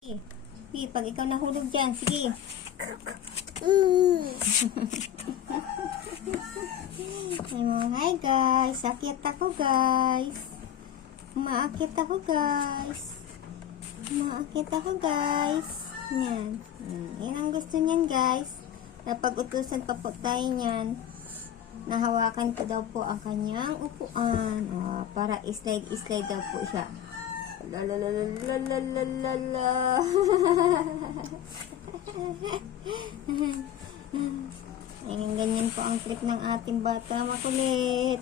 Sige, pag ikaw nahulog dyan, sige. Hi guys, akit ako guys. Umaakit ako guys. Umaakit ako guys. Yan. Yan ang gusto niyan guys. Napag-utusan pa po tayo niyan. Nahawakan ko daw po ang kanyang upuan. Para slide daw po siya. La la la la la la la la la. Ayun, ganyan po ang trip ng ating bata makulit.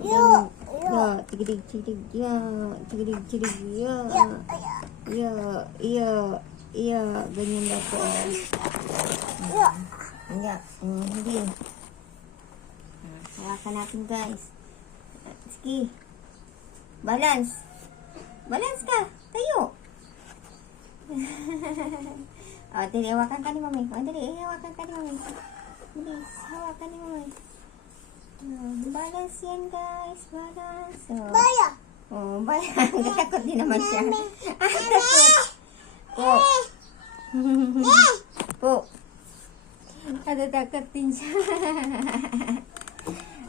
Ya, tigidig, tigidig, ya, tigidig, tigidig, ya, ya, ganyan daw po. Hindi. Hawakan natin guys. Sige. Balance. Balance ka. Tayo. Dali, hawakan ka ni mami. Dali, hawakan ka ni mami. Bilis, hawakan ni mami. Balance yan guys. Balance. Baya. Balance. Takot din naman siya. Takot. Po. Takot din siya.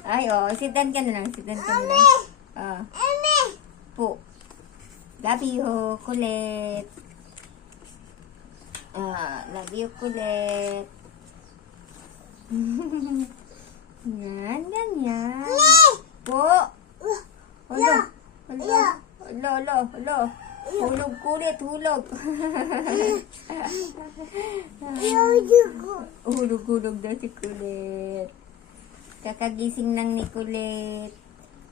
Ay, sitan ka na lang. Sitan ka na lang. Po. Love you, kulit. Love you, kulit. Yan, ganyan. Po. Hulog. Hulog. Hulog, kulit, hulog. Hulog daw si kulit. Kakagising lang ni kulit.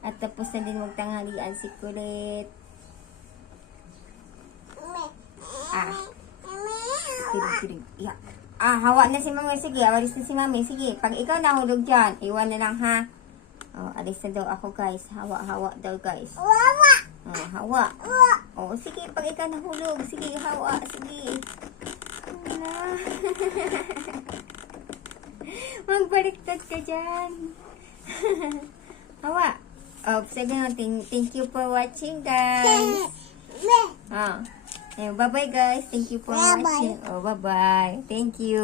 At tapos na din magtanghalian si kulit. Tirig. Yeah. Hawa na si mami. Sige, awalis na si mami. Sige, pag ikaw nahulog dyan, iwan na lang ha. Alis na daw ako guys. Hawa daw guys. Hawa. Sige, pag ikaw nahulog. Sige, hawa. Sige. Magbaliktad ka dyan. Hawa. Sige natin. Thank you for watching guys. Bye-bye guys. Thank you for watching. Bye-bye. Thank you.